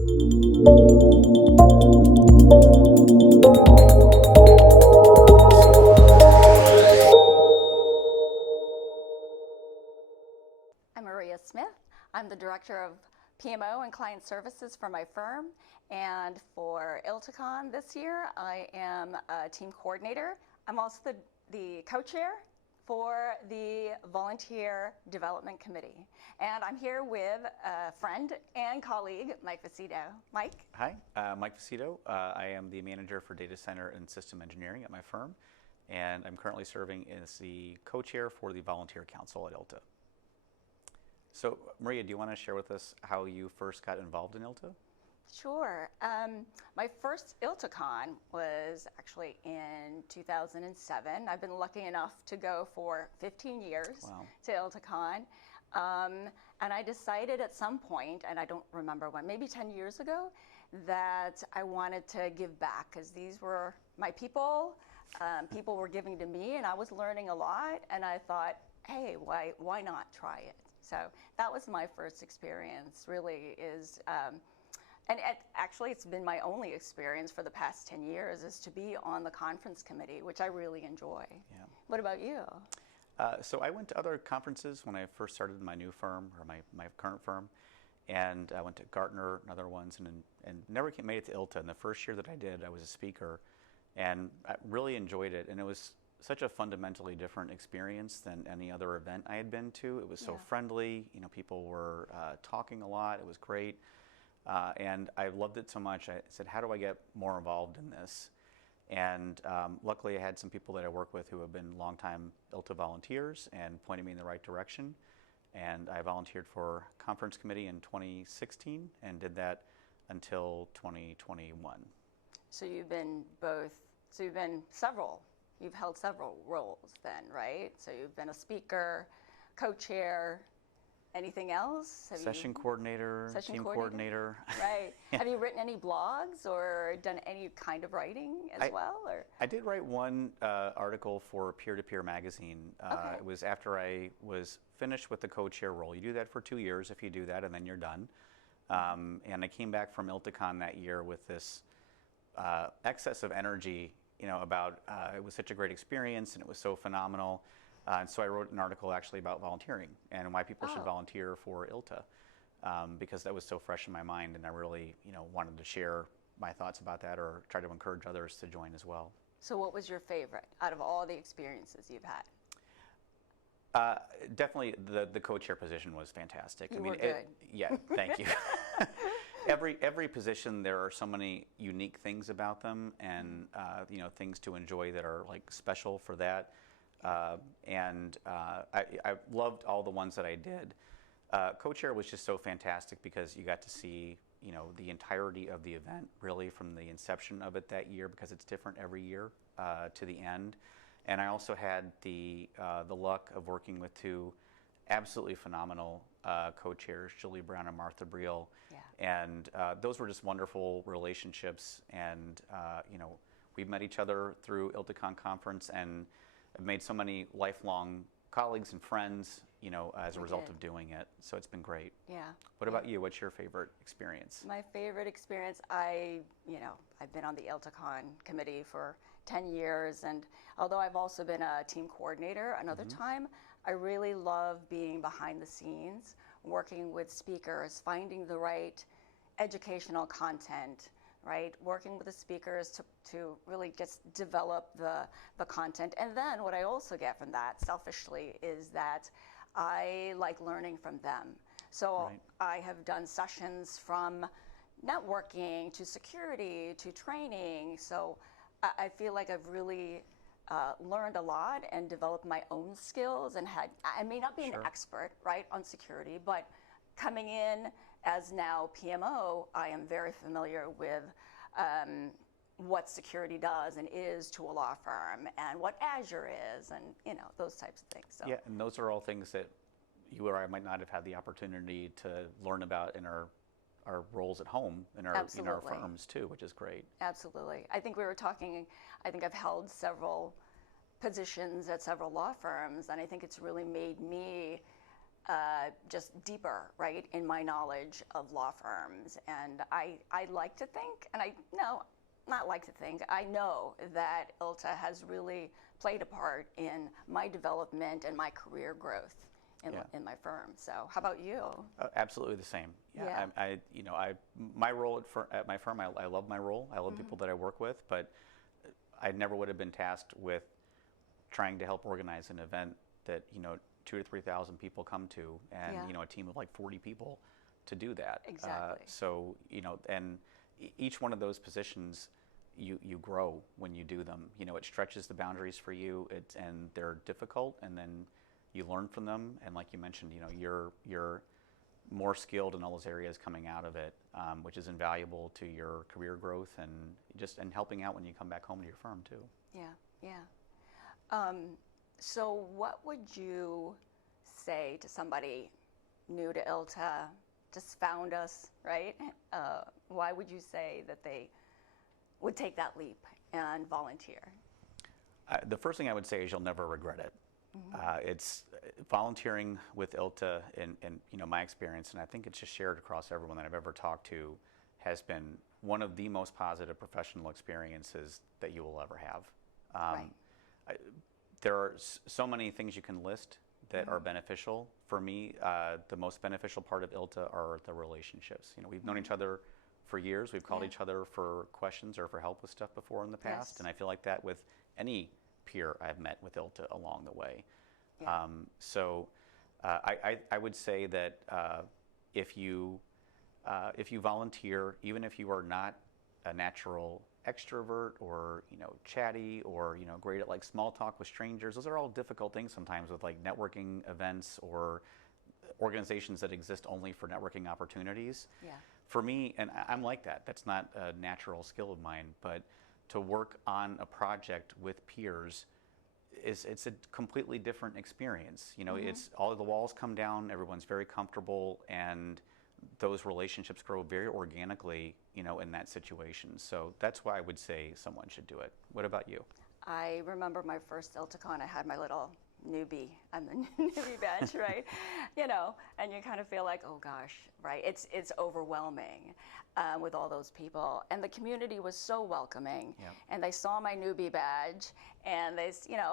I'm Maria Smith. I'm the Director of PMO and Client Services for my firm. And for ILTACON this year, I am a team coordinator. I'm also the co-chair for the Volunteer Development Committee. And I'm here with a friend and colleague, Mike Viscito. Mike? Hi, Mike Viscito. I am the manager for data center and system engineering at my firm. And I'm currently serving as the co-chair for the Volunteer Council at ILTA. So, Maria, do you want to share with us how you first got involved in ILTA? Sure. My first ILTACON was actually in 2007. I've been lucky enough to go for 15 years to ILTACON. And I decided at some point, and I don't remember when, maybe 10 years ago, that I wanted to give back because these were my people. People were giving to me, and I was learning a lot. And I thought, hey, why not try it? So that was my first experience, really is, actually it's been my only experience for the past 10 years is to be on the conference committee, which I really enjoy. Yeah. What about you? So I went to other conferences when I first started my new firm, or my current firm, and I went to Gartner and other ones, and never made it to ILTA. And the first year that I did, I was a speaker, and I really enjoyed it, and it was such a fundamentally different experience than any other event I had been to. It was so friendly, you know, people were talking a lot, it was great, and I loved it so much. I said, how do I get more involved in this? And luckily I had some people that I work with who have been longtime ILTA volunteers and pointed me in the right direction. And I volunteered for conference committee in 2016 and did that until 2021. So you've held several roles then, right? So you've been a speaker, co-chair, anything else? Session coordinator, team coordinator. Right. Have you written any blogs or done any kind of writing as well? Or? I did write one article for Peer-to-Peer magazine. It was after I was finished with the co-chair role. You do that for 2 years if you do that, and then you're done. And I came back from ILTACON that year with this excess of energy, you know, about it was such a great experience and it was so phenomenal. And so I wrote an article actually about volunteering and why people should volunteer for ILTA because that was so fresh in my mind, and I really, you know, wanted to share my thoughts about that or try to encourage others to join as well. So what was your favorite out of all the experiences you've had? Definitely the co-chair position was fantastic. You were good. Yeah, thank you. Every position, there are so many unique things about them, and you know, things to enjoy that are like special for that. I loved all the ones that I did. Co-chair was just so fantastic because you got to see, you know, the entirety of the event, really from the inception of it that year, because it's different every year to the end. And I also had the luck of working with two absolutely phenomenal co-chairs, Julie Brown and Martha Briel. Yeah. And those were just wonderful relationships. And you know, we met each other through ILTACON conference and have made so many lifelong colleagues and friends, you know, as a result of doing it. So it's been great. Yeah. What about you? What's your favorite experience? My favorite experience, I've been on the ILTACON committee for 10 years, and although I've also been a team coordinator another time, I really love being behind the scenes, working with speakers, finding the right educational content, right? Working with the speakers to really just develop the content. And then what I also get from that, selfishly, is that I like learning from them. So I have done sessions from networking to security to training. So I feel like I've really learned a lot and developed my own skills, and I may not be an expert, right, on security, but coming in as now PMO, I am very familiar with what security does and is to a law firm, and what Azure is, and you know, those types of things. So. Yeah, and those are all things that you or I might not have had the opportunity to learn about in our roles at home, in our firms too, which is great. Absolutely. I think we were talking, I think I've held several positions at several law firms, and I think it's really made me just deeper, right, in my knowledge of law firms. And I like to think, and not like to think, I know that ILTA has really played a part in my development and my career growth in my firm. So how about you? Absolutely the same. Yeah. My role at my firm, I love my role. I love people that I work with, but I never would have been tasked with trying to help organize an event that 2,000 to 3,000 people come to, and a team of like 40 people to do that. Exactly. So and each one of those positions, you grow when you do them. It stretches the boundaries for you. And they're difficult, and then you learn from them. And like you mentioned, you're more skilled in all those areas coming out of it, which is invaluable to your career growth and helping out when you come back home to your firm too. Yeah. So what would you say to somebody new to ILTA, just found us, right? Why would you say that they would take that leap and volunteer? The first thing I would say is you'll never regret it. It's volunteering with ILTA, in my experience, and I think it's just shared across everyone that I've ever talked to, has been one of the most positive professional experiences that you will ever have. Right. There are so many things you can list that are beneficial. For me, the most beneficial part of ILTA are the relationships. We've known each other for years. We've called each other for questions or for help with stuff before in the past, and I feel like that with any peer I've met with ILTA along the way. Yeah. I would say that if you volunteer, even if you are not a natural extrovert or chatty or great at like small talk with strangers, those are all difficult things sometimes with like networking events or organizations that exist only for networking opportunities. Yeah. For me, and I'm like that, that's not a natural skill of mine, but to work on a project with peers it's a completely different experience. It's all of the walls come down, everyone's very comfortable, and those relationships grow very organically, in that situation. So that's why I would say someone should do it. What about you? I remember my first ILTACON, I had my little newbie, I'm the newbie badge, right? And you kind of feel like, oh gosh, right? It's overwhelming with all those people. And the community was so welcoming. Yep. And they saw my newbie badge, and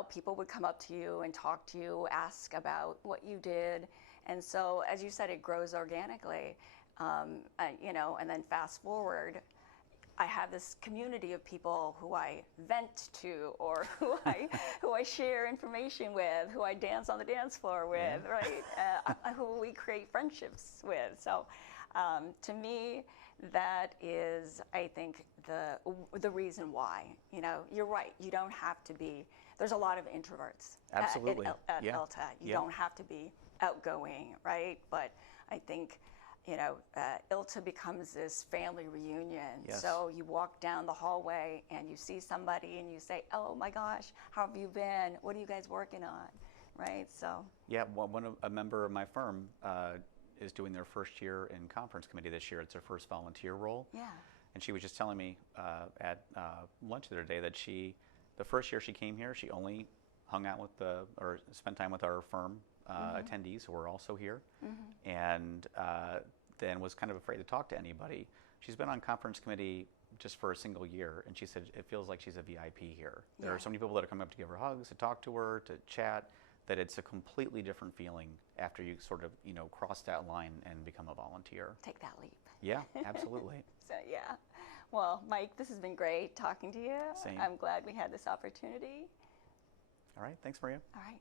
people would come up to you and talk to you, ask about what you did. And so, as you said, it grows organically. And then fast forward, I have this community of people who I vent to, or who I share information with, who I dance on the dance floor with, right? Who we create friendships with. So, to me, that is, I think, the reason why. You're right. You don't have to be. There's a lot of introverts. Absolutely. At ILTA. You don't have to be outgoing, right? But I think, ILTA becomes this family reunion. Yes. So you walk down the hallway and you see somebody and you say, oh my gosh, how have you been? What are you guys working on? Right? So. Yeah, a member of my firm is doing their first year in conference committee this year. It's her first volunteer role. Yeah. And she was just telling me at lunch the other day that the first year she came here, she only hung out or spent time with our firm attendees who were also here, and then was kind of afraid to talk to anybody. She's been on conference committee just for a single year, and she said it feels like she's a VIP here. There are so many people that are coming up to give her hugs, to talk to her, to chat, that it's a completely different feeling after you sort of cross that line and become a volunteer. Take that leap. Yeah, absolutely. So yeah. Well, Mike, this has been great talking to you. Same. I'm glad we had this opportunity. All right. Thanks, Maria. All right.